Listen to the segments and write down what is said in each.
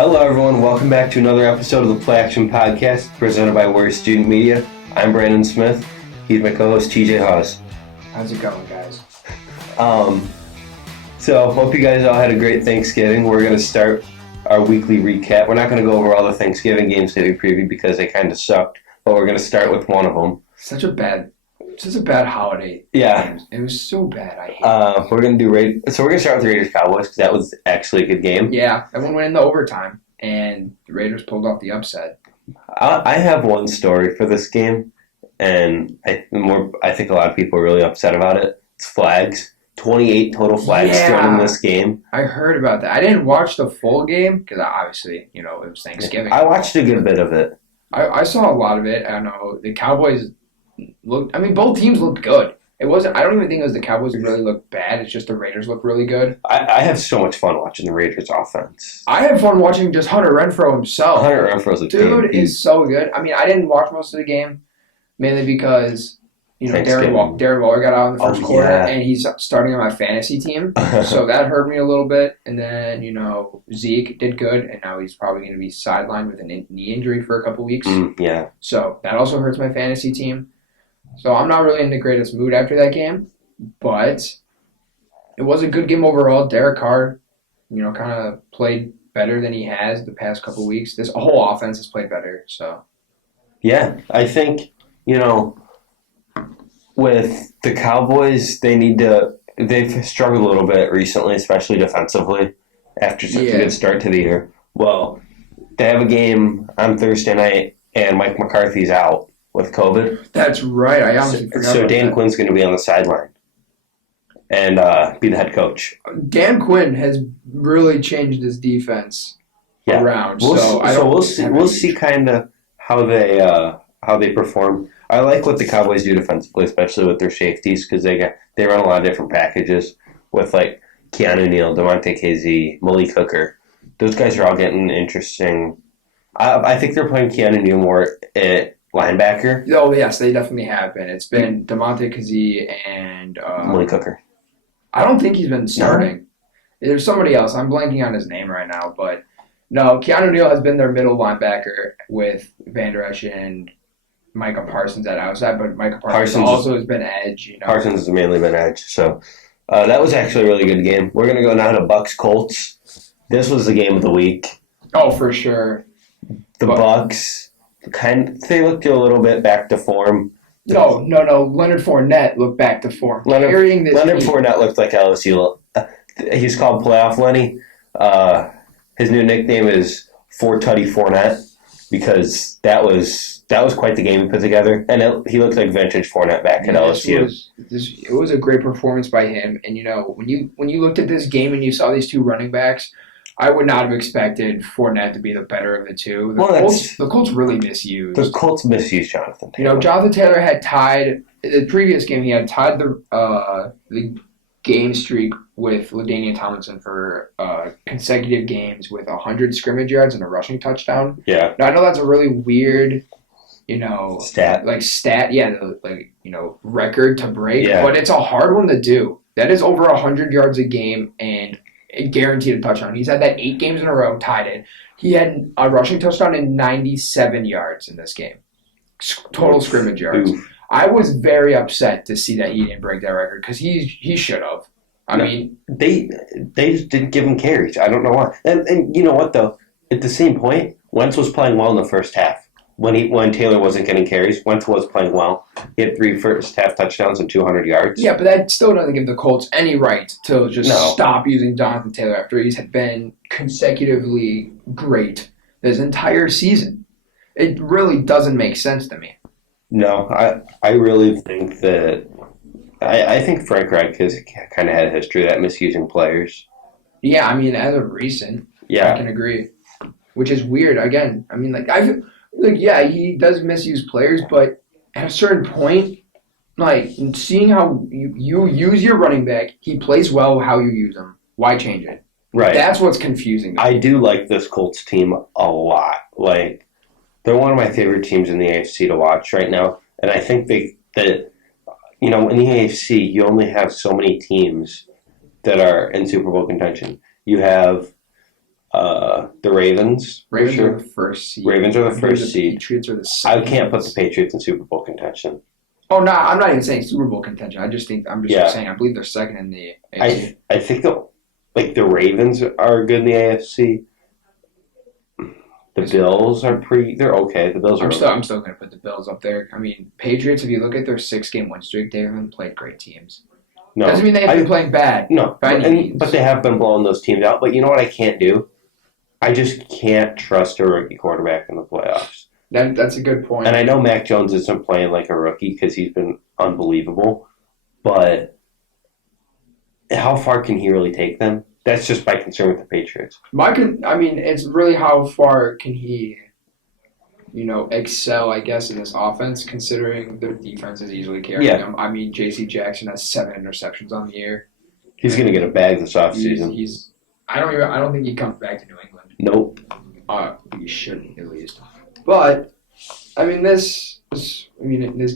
Hello, everyone. Welcome back to another episode of the Play Action Podcast presented by Warrior Student Media. I'm Brandon Smith. He's my co-host, TJ Hawes. How's it going, guys? So, hope you guys all had a great Thanksgiving. We're going to start our weekly recap. We're not going to go over all the Thanksgiving games that we previewed because they kind of sucked, but we're going to start with one of them. Such a bad holiday. Yeah. It was so bad. I hate it. We're going to start with the Raiders-Cowboys because that was actually a good game. Yeah, everyone went in the overtime, and the Raiders pulled off the upset. I have one story for this game, and I think a lot of people are really upset about it. It's flags. 28 total flags thrown in this game. I heard about that. I didn't watch the full game because obviously, it was Thanksgiving. I watched a good bit of it. I saw a lot of it. I know the Cowboys both teams looked good. I don't even think it was the Cowboys who really looked bad. It's just the Raiders looked really good. I have so much fun watching the Raiders offense. I have fun watching just Hunter Renfrow himself. Hunter Renfrow's a dude is so good. I mean, I didn't watch most of the game mainly because Darren Waller got out in the first quarter, and he's starting on my fantasy team, so that hurt me a little bit. And then Zeke did good, and now he's probably going to be sidelined with a knee injury for a couple weeks. So that also hurts my fantasy team. So I'm not really in the greatest mood after that game, but it was a good game overall. Derek Carr, kind of played better than he has the past couple weeks. This whole offense has played better. So yeah, I think with the Cowboys, they've struggled a little bit recently, especially defensively, after such a good start to the year. Well, they have a game on Thursday night, and Mike McCarthy's out with COVID. That's right. I honestly forgot. So Dan Quinn's going to be on the sideline and be the head coach. Dan Quinn has really changed his defense around. We'll see kind of how they perform. I like what the Cowboys do defensively, especially with their safeties, because they run a lot of different packages with like Keanu Neal, Devontae KZ, Malik Hooker. Those guys are all getting interesting. I think they're playing Keanu Neal more at linebacker. Oh yes, they definitely have been. It's been Devontae KZ and Malik Hooker. I don't think he's been starting. No. There's somebody else. I'm blanking on his name right now, but no, Keanu Neal has been their middle linebacker with Van Der Esch and Micah Parsons at outside, but Micah Parsons also has been edge. Parsons has mainly been edge. So that was actually a really good game. We're going to go now to Bucs-Colts. This was the game of the week. Oh, for sure. The Bucs, they looked a little bit back to form. No. Leonard Fournette looked back to form. Leonard Fournette looked like LSU. He's called Playoff Lenny. His new nickname is Four Tutty Fournette because that was quite the game he put together, and he looked like vintage Fournette back at LSU. It was a great performance by him, and when you looked at this game and you saw these two running backs, I would not have expected Fournette to be the better of the two. The Colts really misused. The Colts misused Jonathan Taylor. Jonathan Taylor had tied the previous game. He had tied the game streak with LaDainian Tomlinson for consecutive games with 100 scrimmage yards and a rushing touchdown. Yeah. Now, I know that's a really weird, stat. record to break, but it's a hard one to do. That is over 100 yards a game and guaranteed a touchdown. He's had that 8 games in a row, tied it. He had a rushing touchdown and 97 yards in this game. Total scrimmage yards. Oof. I was very upset to see that he didn't break that record because he should have. I mean, they just didn't give him carries. I don't know why. And you know what though? At the same point, Wentz was playing well in the first half. When Taylor wasn't getting carries, Wentz was playing well. He had 3 first-half touchdowns and 200 yards. Yeah, but that still doesn't give the Colts any right to just stop using Jonathan Taylor after he's been consecutively great this entire season. It really doesn't make sense to me. No, I really think that I think Frank Reich has kind of had a history of that misusing players. Yeah, I mean, as of recent, I can agree. Which is weird. Again, I mean, he does misuse players, but at a certain point, seeing how you use your running back, he plays well how you use him. Why change it? Right. That's what's confusing me. I do like this Colts team a lot. They're one of my favorite teams in the AFC to watch right now, and I think in the AFC, you only have so many teams that are in Super Bowl contention. You have the Ravens. Ravens are the first seed. Ravens are the first seed. Patriots are the second. I can't put the Patriots in Super Bowl contention. Oh no, I'm not even saying Super Bowl contention. I'm just saying I believe they're second in the AFC. I think the Ravens are good in the AFC. The Bills are they're okay. The Bills are I'm still going to put the Bills up there. I mean, Patriots, if you look at their 6-game win streak, they haven't played great teams. No. Doesn't mean they have been playing bad. No. But they have been blowing those teams out. But you know what I can't do? I just can't trust a rookie quarterback in the playoffs. That's a good point. And I know Mac Jones isn't playing like a rookie because he's been unbelievable. But how far can he really take them? That's just my concern with the Patriots. It's really how far can he, excel, I guess, in this offense, considering their defense is easily carrying him. I mean, J.C. Jackson has 7 interceptions on the year. He's going to get a bag this offseason. I don't think he comes back to New England. Nope. He shouldn't, at least. But I mean, this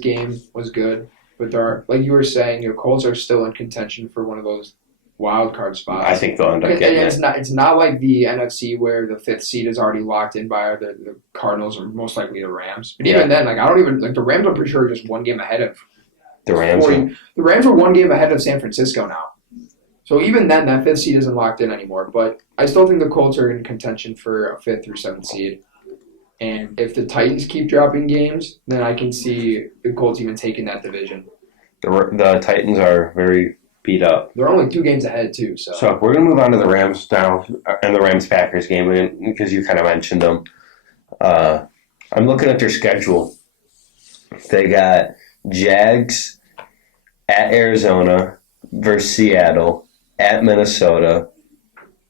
game was good. But like you were saying, your Colts are still in contention for one of those wild card spots. I think they'll end up getting it. It's not like the NFC where the 5th seed is already locked in by the Cardinals or most likely the Rams. But even then, the Rams I'm pretty sure are just 1 game ahead of the Rams. The Rams are 1 game ahead of San Francisco now. So even then, that 5th seed isn't locked in anymore. But I still think the Colts are in contention for a 5th through 7th seed. And if the Titans keep dropping games, then I can see the Colts even taking that division. The Titans are very beat up. They're only 2 games ahead, too. So we're going to move on to the Rams now and the Rams-Packers game because you kind of mentioned them. I'm looking at their schedule. They got Jags at Arizona versus Seattle, at Minnesota,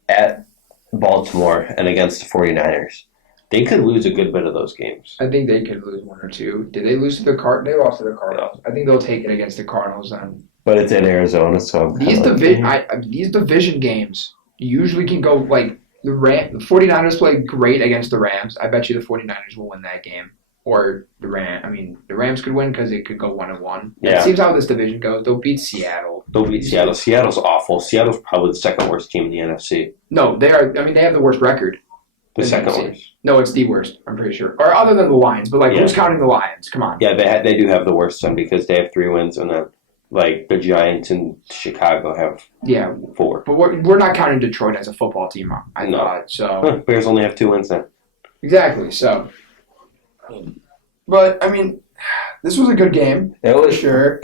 at Baltimore, and against the 49ers. They could lose a good bit of those games. I think they could lose 1 or 2. Did they lose to the Cardinals? They lost to the Cardinals. I think they'll take it against the Cardinals then. But it's in Arizona, so these division games usually can go like the 49ers play great against the Rams. I bet you the 49ers will win that game. Or the Rams could win because it could go 1-1. Yeah. It seems how this division goes. They'll beat Seattle. Seattle's awful. Seattle's probably the second worst team in the NFC. No, they are. I mean, they have the worst record. The second worst. No, it's the worst, I'm pretty sure. Or other than the Lions. But, who's counting the Lions? Come on. Yeah, they do have the worst one because they have 3 wins, and then, the Giants and Chicago have 4. But we're not counting Detroit as a football team, I thought. So Bears only have 2 wins then. Exactly, so. But, this was a good game. It was, sure.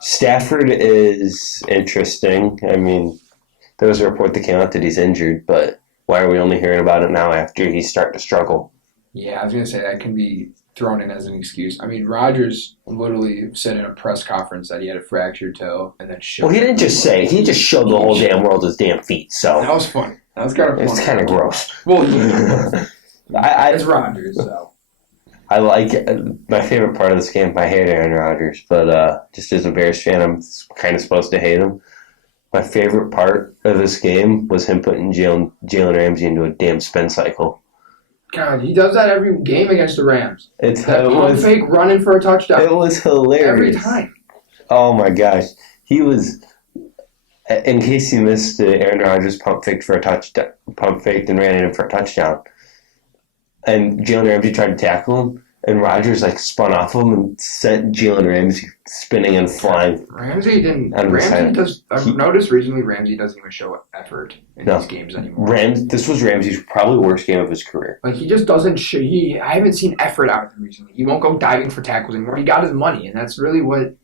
Stafford is interesting. There was a report that came out that he's injured, but why are we only hearing about it now after he's starting to struggle? Yeah, I was going to say that can be thrown in as an excuse. Rodgers literally said in a press conference that he had a fractured toe and then showed. Well, he didn't just say it. He just showed the whole damn world his damn feet. So that was funny. That was kind of funny. It's kind of gross. Well, it's Rodgers, so. I like my favorite part of this game. I hate Aaron Rodgers, but just as a Bears fan, I'm kind of supposed to hate him. My favorite part of this game was him putting Jalen Ramsey into a damn spin cycle. God, he does that every game against the Rams. That pump fake running for a touchdown. It was hilarious. Every time. Oh, my gosh. He was, in case you missed it, Aaron Rodgers pump faked and ran in for a touchdown. And Jalen Ramsey tried to tackle him, and Rodgers spun off him and sent Jalen Ramsey spinning and flying. I've noticed recently Ramsey doesn't even show effort in these games anymore. This was Ramsey's probably worst game of his career. He just doesn't show. I haven't seen effort out of him recently. He won't go diving for tackles anymore. He got his money, and that's really what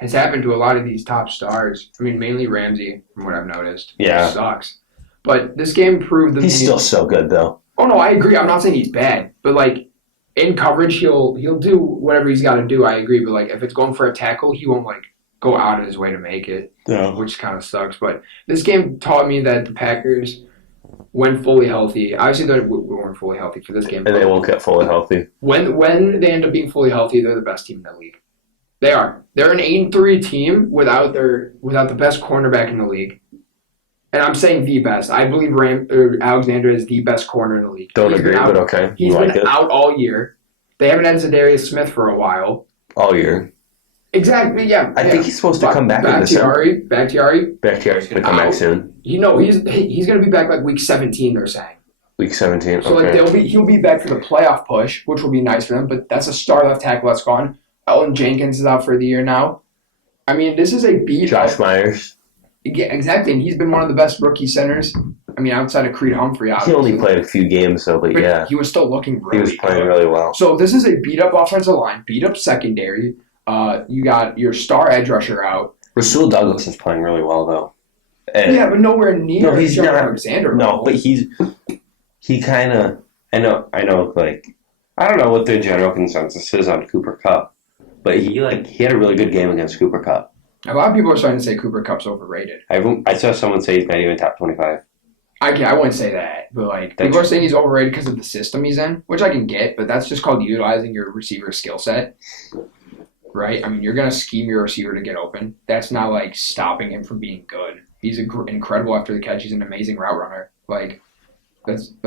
has happened to a lot of these top stars. Mainly Ramsey, from what I've noticed. Yeah. It sucks. But this game proved that he's still so good, though. Oh, no, I agree. I'm not saying he's bad. But, in coverage, he'll do whatever he's got to do. I agree. But, if it's going for a tackle, he won't, go out of his way to make it, which kind of sucks. But this game taught me that the Packers, when fully healthy, obviously we weren't fully healthy for this game. And they won't get fully healthy. When they end up being fully healthy, they're the best team in the league. They are. They're an 8-3 team without the best cornerback in the league. And I'm saying the best. I believe Alexander is the best corner in the league. Don't agree, but okay. He's been out all year. They haven't had Zadarius Smith for a while. All year. Exactly, yeah. I think he's supposed to come back in December. Bakhtiari's going to come back soon. He's going to be back week 17, they're saying. Week 17. So he'll be back for the playoff push, which will be nice for them. But that's a star left tackle that's gone. Elton Jenkins is out for the year now. I mean, this is a beat. Josh Myers. Yeah, exactly. And he's been one of the best rookie centers. I mean, outside of Creed Humphrey, obviously. He only played a few games, though, but yeah. He was still looking really good. He was playing really well. So this is a beat-up offensive line, beat-up secondary. You got your star edge rusher out. Rasul Douglas is playing really well, though. And yeah, but nowhere near no, he's not, Alexander. No, but he kind of, I know, like, I don't know what the general consensus is on Cooper Kupp, but he had a really good game against Cooper Kupp. A lot of people are starting to say Cooper Kupp's overrated. I saw someone say he's not even top 25. I wouldn't say that, but people are saying he's overrated because of the system he's in, which I can get, but that's just called utilizing your receiver skill set, right? I mean, you're going to scheme your receiver to get open. That's not like stopping him from being good. He's incredible after the catch. He's an amazing route runner.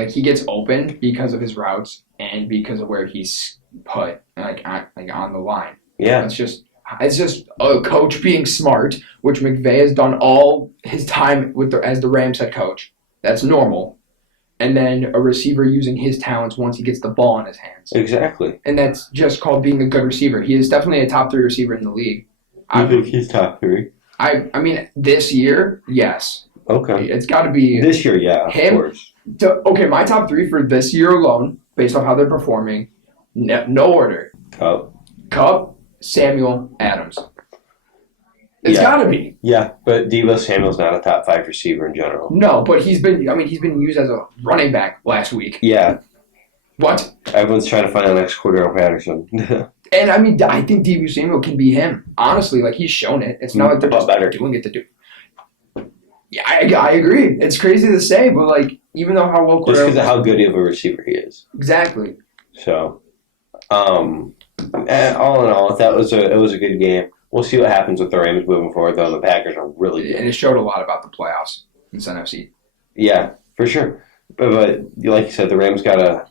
He gets open because of his routes and because of where he's put, on the line. Yeah, it's just a coach being smart, which McVay has done all his time as the Rams head coach. That's normal. And then a receiver using his talents once he gets the ball in his hands. Exactly. And that's just called being a good receiver. He is definitely a top 3 receiver in the league. You think he's top 3? I mean, this year, yes. Okay. It's got to be... This year, yeah, him. Of course. Okay, my top 3 for this year alone, based off how they're performing, no order. Kupp, Samuel, Adams. It's got to be. Yeah, but Deebo Samuel's not a top 5 receiver in general. No, but he's been used as a running back last week. Yeah. What? Everyone's trying to find the next Cordero Patterson. And I mean, I think Deebo Samuel can be him. Honestly, he's shown it. It's not like they're just doing it to do. Yeah, I agree. It's crazy to say, but even though how well Cordero... Just because of how good of a receiver he is. Exactly. So, all in all, it was a good game. We'll see what happens with the Rams moving forward, though. The Packers are really good. And it showed a lot about the playoffs in NFC. Yeah, for sure. But like you said, the Rams gotta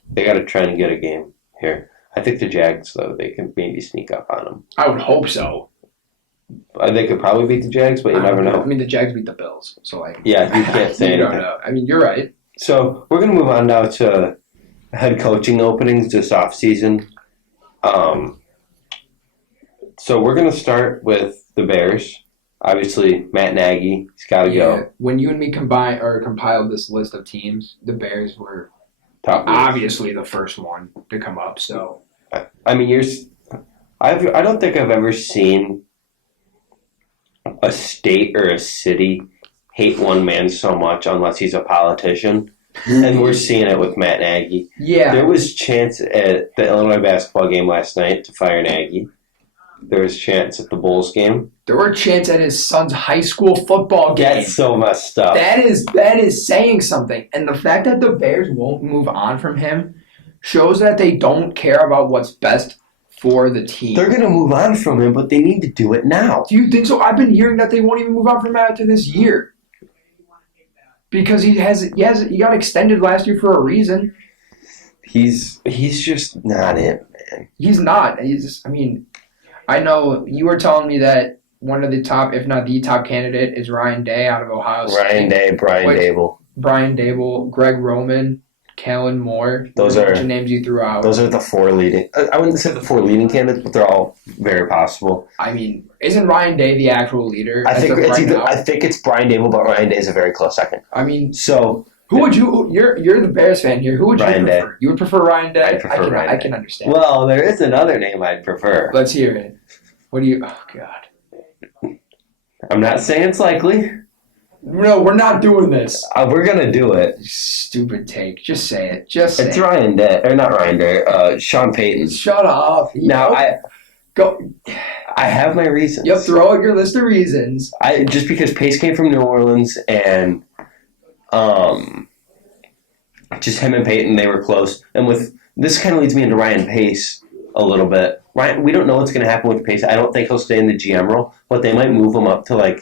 try and get a game here. I think the Jags, though, they can maybe sneak up on them. I would hope so. They could probably beat the Jags, but you never know. I mean, the Jags beat the Bills, so yeah, you can't say anything. Don't know. I mean, you're right. So we're gonna move on now to head coaching openings this offseason. So we're going to start with the Bears. Obviously, Matt Nagy, he's got to go. When you and me compiled this list of teams, the Bears were obviously the first one to come up. So, I mean, I don't think I've ever seen a state or a city hate one man so much unless he's a politician. And we're seeing it with Matt Nagy. Yeah. There was chance at the Illinois basketball game last night to fire Nagy. There was chance at the Bulls game. There were chance at his son's high school football game. That's so messed up. That is saying something. And the fact that the Bears won't move on from him shows that they don't care about what's best for the team. They're going to move on from him, but they need to do it now. Do you think so? I've been hearing that they won't even move on from him after this year. Because he got extended last year for a reason. He's just not it, man. He's not. I know you were telling me that one of the top, if not the top candidate, is Ryan Day out of Ohio State. Ryan Day, Brian Dable, Greg Roman, Kellen Moore. Those are the names you threw out. Those are the 4 leading. I wouldn't say the 4 leading candidates, but they're all very possible. I mean, isn't Ryan Day the actual leader? I think it's Brian Dable, but Ryan Day is a very close second. I mean, so who would you? You're the Bears fan here. Who would you prefer? Day. You would prefer Ryan Day? I can understand. Well, there is another name I'd prefer. Let's hear it. What do you? Oh God. I'm not saying it's likely. No, we're not doing this. We're gonna do it. Stupid take. Just say it. It's Ryan Day, or not Ryan Day. Sean Payton. Shut up. Go. I have my reasons. Yep. Throw out your list of reasons. Just because Pace came from New Orleans and, just him and Payton, they were close. And this kind of leads me into Ryan Pace a little bit. Ryan, we don't know what's going to happen with Pace. I don't think he'll stay in the GM role, but they might move him up to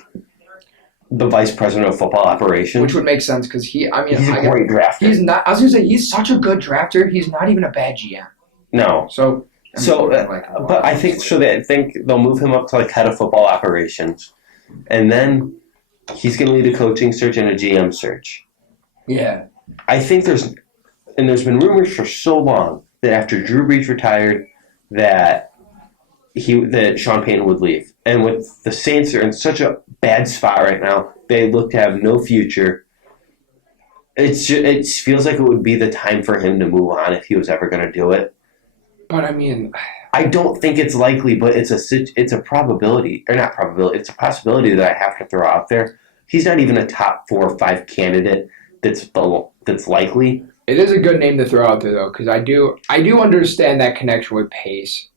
the vice president of football operations, which would make sense because he's a great drafter. He's not. I was going to say he's such a good drafter. He's not even a bad GM. No. But I think so. I think they'll move him up to head of football operations, and then he's going to lead a coaching search and a GM search. Yeah. I think there's and there's been rumors for so long that after Drew Brees retired, that Sean Payton would leave. And with the Saints are in such a bad spot right now, they look to have no future. It feels like it would be the time for him to move on if he was ever going to do it. But I mean, I don't think it's likely, but it's a probability, or not probability. It's a possibility that I have to throw out there. He's not even a top 4 or 5 candidate that's likely. It is a good name to throw out there though, because I do understand that connection with Pace.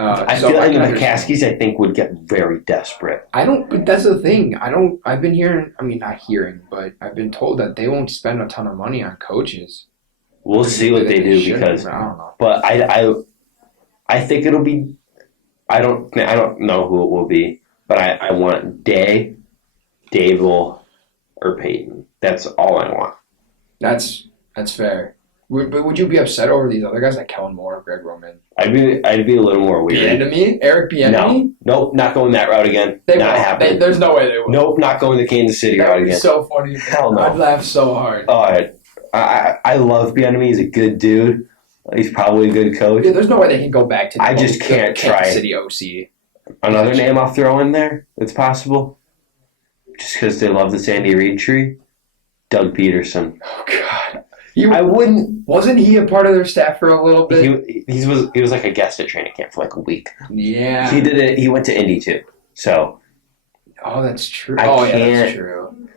I feel like the McCaskies, I think, would get very desperate. But that's the thing. I've been hearing, not hearing, but I've been told that they won't spend a ton of money on coaches. We'll see what they do because, I don't know. But I think it'll be, I don't know who it will be, but I want Dable or Peyton. That's all I want. That's fair. But would you be upset over these other guys like Kellen Moore, Greg Roman? I'd be a little more weird. Bieniemy? Eric Bieniemy? Nope, not going that route again. Not happening. There's no way they would. Nope, not going the Kansas City route again. That would be so funny. Hell no. I'd laugh so hard. I love Bieniemy. He's a good dude. He's probably a good coach. Yeah, there's no way they can go back to the just can't try. Kansas City OC. Another name I'll throw in there that's possible, just because they love the Sandy Reid tree, Doug Peterson. Oh, God. I wouldn't. Wasn't he a part of their staff for a little bit? He was like a guest at training camp for like a week. Yeah. He did it. He went to Indy too. So. Oh, that's true. That's true.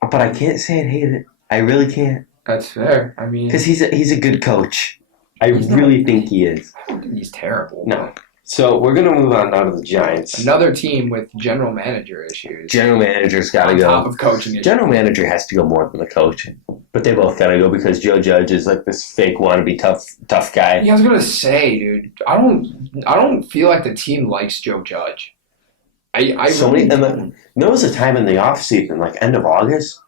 But I can't say I hate it. I really can't. That's fair. Because he's a good coach. I really think he is. I don't think he's terrible. No. So we're gonna move on now to the Giants. Another team with general manager issues. General manager's got to go. On top of coaching issues. General manager has to go more than the coach, but they both got to go because Joe Judge is like this fake wannabe tough guy. Yeah, I was gonna say, dude, I don't feel like the team likes Joe Judge. There was a time in the off season, like end of August,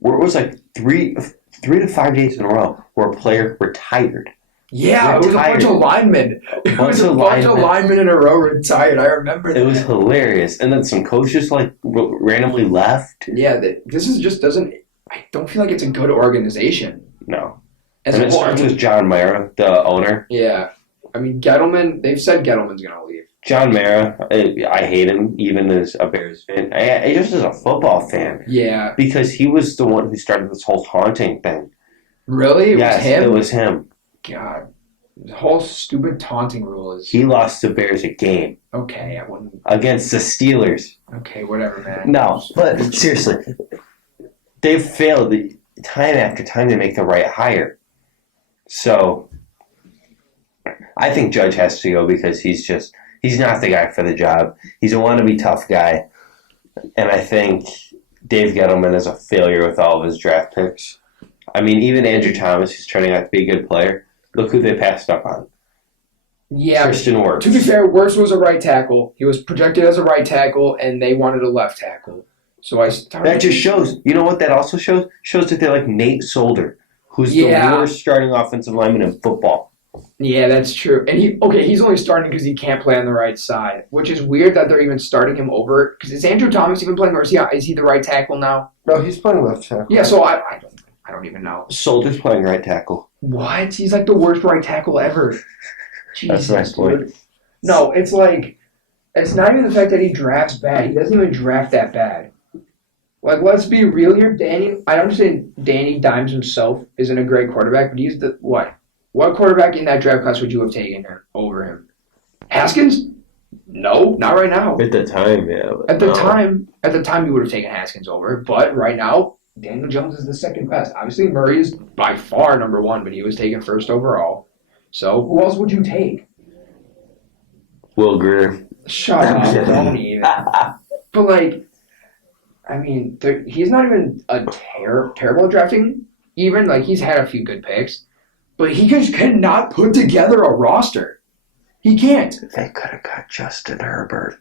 where it was like 3 to 5 days in a row where a player retired. Yeah, it was a bunch of linemen. It was a bunch of linemen in a row retired. I remember that. It was hilarious. And then some coaches like randomly left. Yeah, this is just doesn't. I don't feel like it's a good organization. No. And it starts with John Mara, the owner. Yeah. Gettleman, they've said Gettleman's going to leave. John Mara, I hate him even as a Bears fan. I just as a football fan. Yeah. Because he was the one who started this whole taunting thing. Really? It was him. God. The whole stupid taunting rule is... He lost the Bears a game. Okay, I wouldn't... Against the Steelers. Okay, whatever, man. No, but seriously, they've failed time after time to make the right hire. So, I think Judge has to go because he's not the guy for the job. He's a wannabe tough guy. And I think Dave Gettleman is a failure with all of his draft picks. Even Andrew Thomas, who's turning out to be a good player, look who they passed up on. Yeah. Christian Wirtz. To be fair, Wirtz was a right tackle. He was projected as a right tackle, and they wanted a left tackle. So that just shows. You know what that also shows? Shows that they like Nate Solder, who's the worst starting offensive lineman in football. Yeah, that's true. And he's only starting because he can't play on the right side, which is weird that they're even starting him over. Because is Andrew Thomas even playing, or is he the right tackle now? No, he's playing left tackle. Yeah, so I don't even know. Solder's playing right tackle. What? He's like the worst right tackle ever. Jesus, that's my point. Dude. No, it's like, it's not even the fact that he drafts bad. He doesn't even draft that bad. Like, let's be real here. I understand Danny Dimes himself isn't a great quarterback, but he's the, what? What quarterback in that draft class would you have taken over him? Haskins? No, not right now. At the time, yeah. At the time, you would have taken Haskins over. But right now, Daniel Jones is the second best. Obviously, Murray is by far number one, but he was taken first overall. So, who else would you take? Will Grier. Shut up, don't even. But, like, he's not even a terrible at drafting. Even, like, he's had a few good picks. But he just cannot put together a roster. He can't. They could have got Justin Herbert.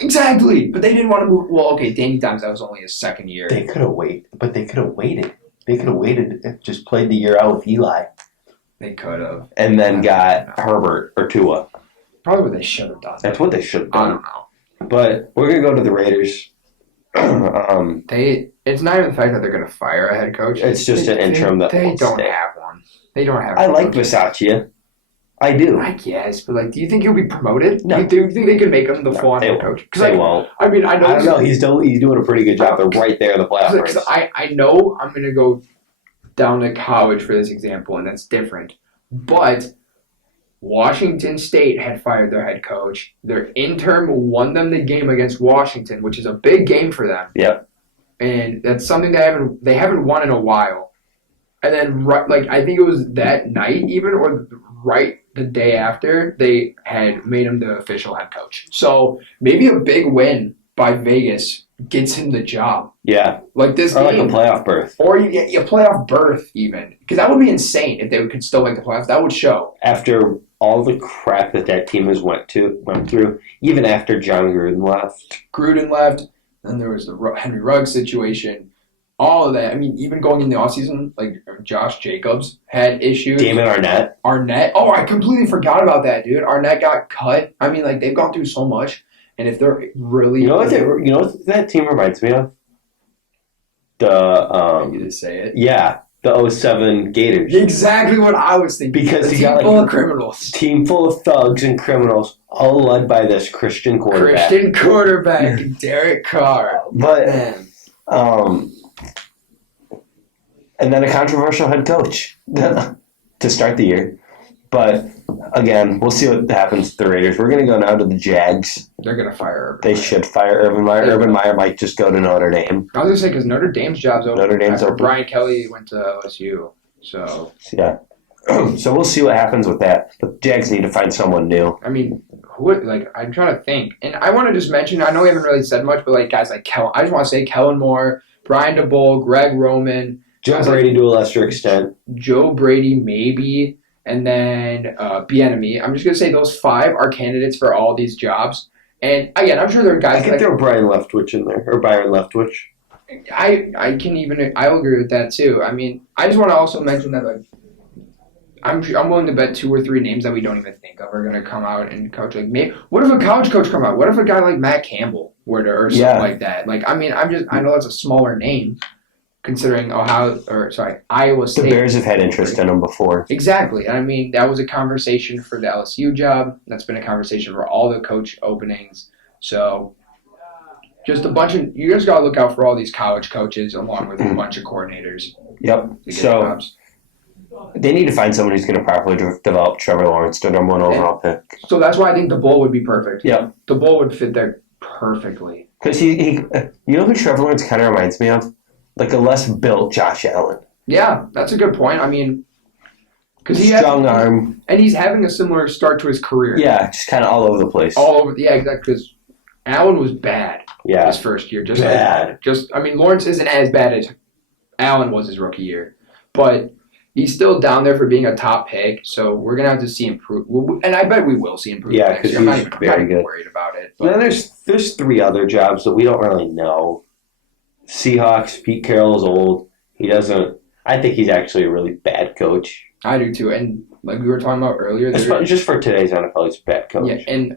Exactly. But they didn't want to move. Well, okay, Danny Dimes, that was only his second year. They could have waited. But they could have waited. They could have waited and just played the year out with Eli. They could have. And then got Herbert or Tua. Probably what they should have done. That's what they should have done. I don't know. But we're going to go to the Raiders. It's not even the fact that they're going to fire a head coach. It's just an interim that they won't don't stay. have one. They don't have. I like Bisaccia. I do. I guess, but like, do you think he'll be promoted? No. Do you think they can make him the full-on head coach? They won't. I mean, I don't know. He's doing a pretty good job. They're right there in the playoff race. I know I'm going to go down to college for this example, and that's different. But Washington State had fired their head coach. Their intern won them the game against Washington, which is a big game for them. Yep. And that's something they haven't won in a while. And then, I think it was that night even, or right the day after, they had made him the official head coach. So maybe a big win by Vegas gets him the job. Yeah. Like this or game. Like a playoff berth. Or you get a playoff berth even. Because that would be insane if they could still make the playoffs. That would show. After all the crap that team has went through, even after John Gruden left. Then there was the Henry Ruggs situation. All of that. I mean, even going in the offseason, like Josh Jacobs had issues. Damon Arnett. Oh, I completely forgot about that, dude. Arnett got cut. I mean, like, they've gone through so much. And if they're really... You know what that team reminds me of? You just say it? Yeah. The 07 Gators. Exactly what I was thinking. Because you got full of criminals. Team full of thugs and criminals, all led by this Christian quarterback. Derek Carr. But, and then a controversial head coach to start the year. But, again, we'll see what happens to the Raiders. We're going to go now to the Jags. They're going to fire Urban They should fire Urban Meyer. Urban Meyer might just go to Notre Dame. I was going to say, because Notre Dame's job's open. Notre Dame's open. Brian Kelly went to LSU. So yeah. So we'll see what happens with that. The Jags need to find someone new. I mean, I'm trying to think. And I want to just mention, I know we haven't really said much, but guys like Kellen, I just want to say Kellen Moore, Brian DeBoll, Greg Roman. Joe Brady to a lesser extent. Joe Brady maybe. And then Bieniemy. I'm just going to say those 5 are candidates for all these jobs. And again, I'm sure there are guys. I think there were Brian Leftwich in there, or Byron Leftwich. I'll agree with that too. I mean, I just want to also mention that I'm willing to bet 2 or 3 names that we don't even think of are going to come out and coach. What if a college coach come out? What if a guy like Matt Campbell were to, or something like that? I know it's a smaller name. Considering Iowa State. The Bears have had interest in him before. Exactly. I mean, that was a conversation for the LSU job. That's been a conversation for all the coach openings. So, just you just got to look out for all these college coaches along with a bunch of coordinators. Yep. So, they need to find someone who's going to properly develop Trevor Lawrence, the number 1 overall pick. So, that's why I think the Bull would be perfect. Yep. The Bull would fit there perfectly. Because you know who Trevor Lawrence kind of reminds me of? Like a less built Josh Allen. Yeah, that's a good point. I mean, because strong arm, and he's having a similar start to his career. Yeah, just kind of all over the place. Yeah, exactly. Because Allen was bad. Yeah, his first year, just bad. Lawrence isn't as bad as Allen was his rookie year, but he's still down there for being a top pick. So we're gonna have to see improvement, and I bet we will see improvement. Yeah, because I'm not very good. Worried about it. But then there's 3 other jobs that we don't really know. Seahawks, Pete Carroll's old. He doesn't. I think he's actually a really bad coach. I do too, and like we were talking about earlier, just for today's NFL, he's a bad coach. Yeah, and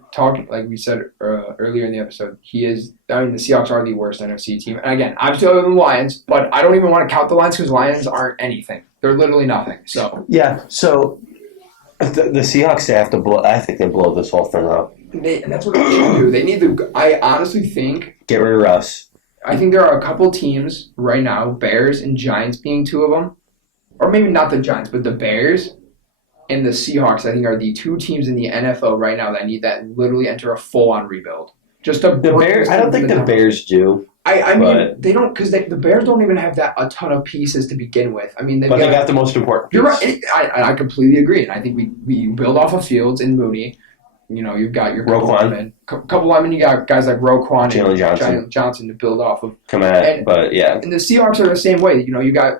like we said earlier in the episode, he is. I mean, the Seahawks are the worst NFC team. And again, I'm still other than the Lions, but I don't even want to count the Lions because Lions aren't anything. They're literally nothing. So yeah, so the Seahawks have to blow. I think they blow this whole thing up. And that's what they should do. They need to. I honestly think get rid of Russ. I think there are a couple teams right now, Bears and Giants being 2 of them. Or maybe not the Giants, but the Bears and the Seahawks, I think, are the 2 teams in the NFL right now that literally enter a full-on rebuild. The Bears, I don't think the Bears do. I mean, they don't, because the Bears don't even have a ton of pieces to begin with. I mean, they got the most important piece. You're right. I completely agree. And I think we build off of Fields and Mooney. You know, you've got your couple linemen. You got guys like Roquan and Jalen Johnson to build off of. And the Seahawks are the same way. You know, you got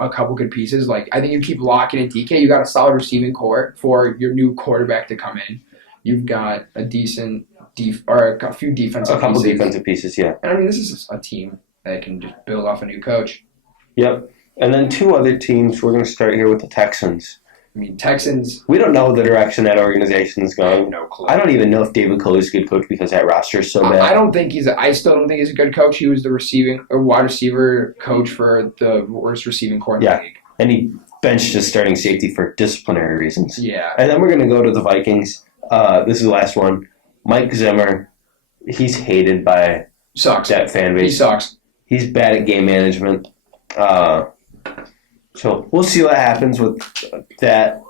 a couple good pieces. Like I think you keep locking in DK. You got a solid receiving core for your new quarterback to come in. You've got a decent a few defensive. A couple defensive pieces, yeah. And I mean, this is a team that can just build off a new coach. Yep. And then 2 other teams. We're going to start here with the Texans. I mean, Texans. We don't know the direction that organization is I have going. no clue. I don't even know if David Culley's a good coach because that roster is so bad. I still don't think he's a good coach. He was the wide receiver coach for the worst receiving corps in the league. And he benched his starting safety for disciplinary reasons. Yeah. And then we're going to go to the Vikings. This is the last one. Mike Zimmer. He's hated by that fan base. He sucks. He's bad at game management. So we'll see what happens with that.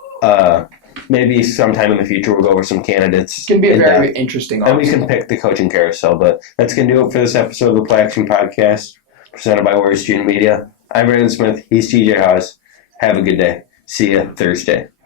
Maybe sometime in the future we'll go over some candidates. It's going to be a very interesting offseason. And we can pick the coaching carousel. But that's going to do it for this episode of the Play Action Podcast, presented by Warrior Student Media. I'm Brandon Smith. He's TJ Haas. Have a good day. See you Thursday.